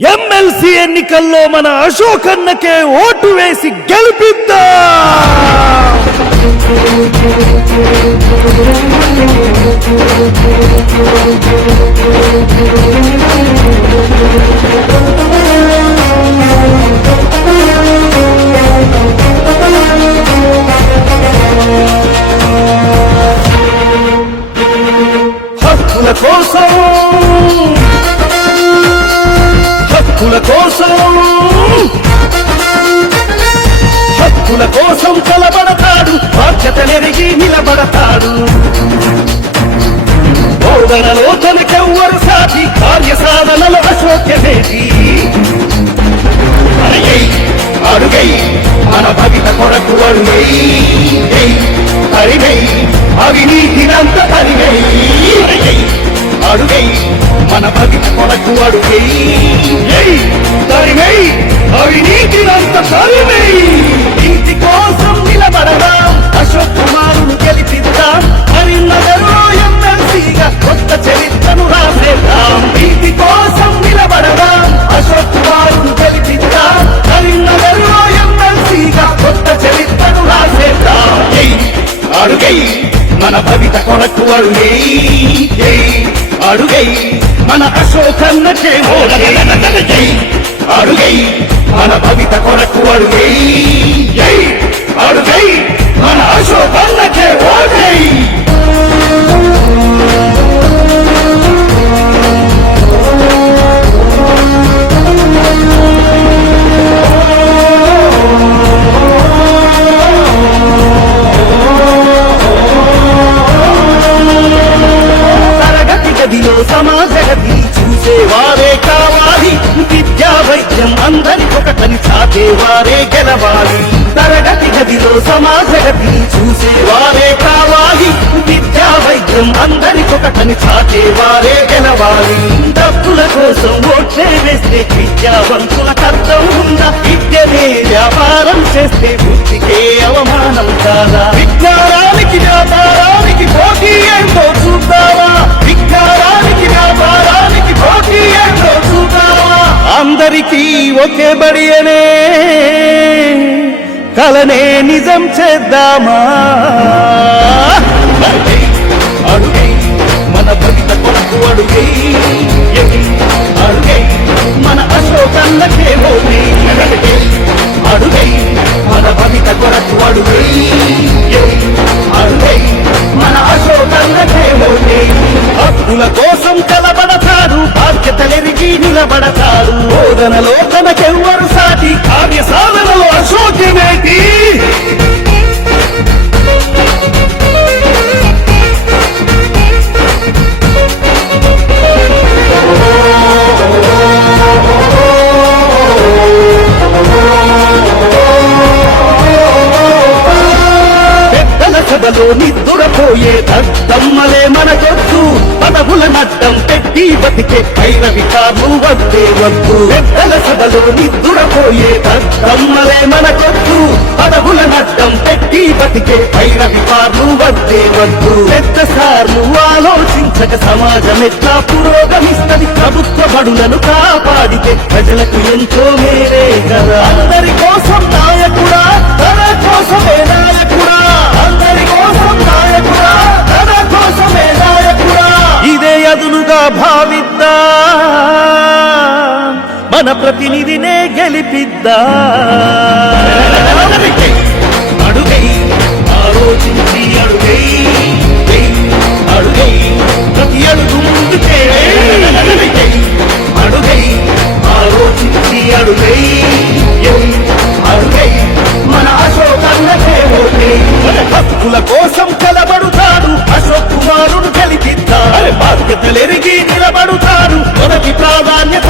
MLC ఎన్నికల్లో మన Ashok అన్నకే vote వేసి గెలిపిద్దా. హక్కుల కోసం కోసం. హక్కుల కోసం కలబడతాడు బాధ్యతలెరిగి నిలబడతాడు. బోధనలో తనకెవ్వరు సాటి కార్య సాధనలో అశోక్యమేటి? అడిగై అడుగై మన భవిత కొరకు అడుగై అరిగై అడిగై అవినీతినంత అరిగై అడిగై అడుగై మన భవిత కొరకు అడుగై ఏయ్, అవినీతినంత తరిగై ఇంటి కోసం నిలబడదా అశోక్ కుమారుడు గెలిపిద్దా. అని కరీంనగర్లో ఎమ్మెల్సీగా కొత్త చరిత్రను రాసేద్దాం. ఇంటి కోసం నిలబడదా అశోక్ కుమారుడు గెలిపిద్దా. అని కరీంనగర్లో ఎమ్మెల్సీగా కొత్త చరిత్రను రాసేద్దాం. అడుగై మన భవిత కొరకు అడుగై అడుగై మన అశోకన్నకే ఓడగై అడుగై మన భవిత కొరకు అడుగై. జై అడుగై. వారే గెలవాలి. తరగతి గదిలో సమాజ గది చూసేవారే కావాలి విద్యా వైద్యం అందరికొకటని చాటేవారే గెలవాలి. డబ్బుల కోసం ఓట్లే వేస్తే విద్యావంతుల కర్తం ఉందా విద్యనే వ్యాపారం చేస్తే బుద్ధికే అవమానం కాదా? విజ్ఞానం ఒకే బడి అనే కలనే నిజం చేద్దామా? అడుగై, మన భవిత కొరకు అడుగై అడుగై మన అశోకన్నకే ఓడి అడుగై మన భవిత కొరకు అడుగై అడుగై మన అశోకన్నకే ఓడి హక్కుల కోసం కలబడతాడు బాధ్యతలెరిగి నిలబడతాడు బోధనలో Jimmy! పెద్దల సభలో నిద్దురపోయే దద్దమ్మలే మనకొద్దు. పదవుల నడ్డం పెట్టి బతికే భైరవి కాదు వద్దే వద్దు. పెద్దల సభలో నిద్దురపోయే దద్దమ్మలే మనకొద్దు. పదవుల నడ్డం పెట్టి బతికే భైరవి కాదు వద్దే వద్దు. పెద్ద సార్లు ఆలోచించక సమాజం ఎట్లా పురోగమిస్తది? ప్రభుత్వ బడులను కాపాడితే ప్రజలకు ఎంతో మేరే కదా. మన ప్రతినిధినే గెలిపిద్దా. అడుగు అడుగై హక్కుల కోసం కలబడుతాడు అశోక్ కుమారుడు కలిపిద్దా బాధ్యతలెరిగి నిలబడుతాడు మొదటి ప్రాధాన్యత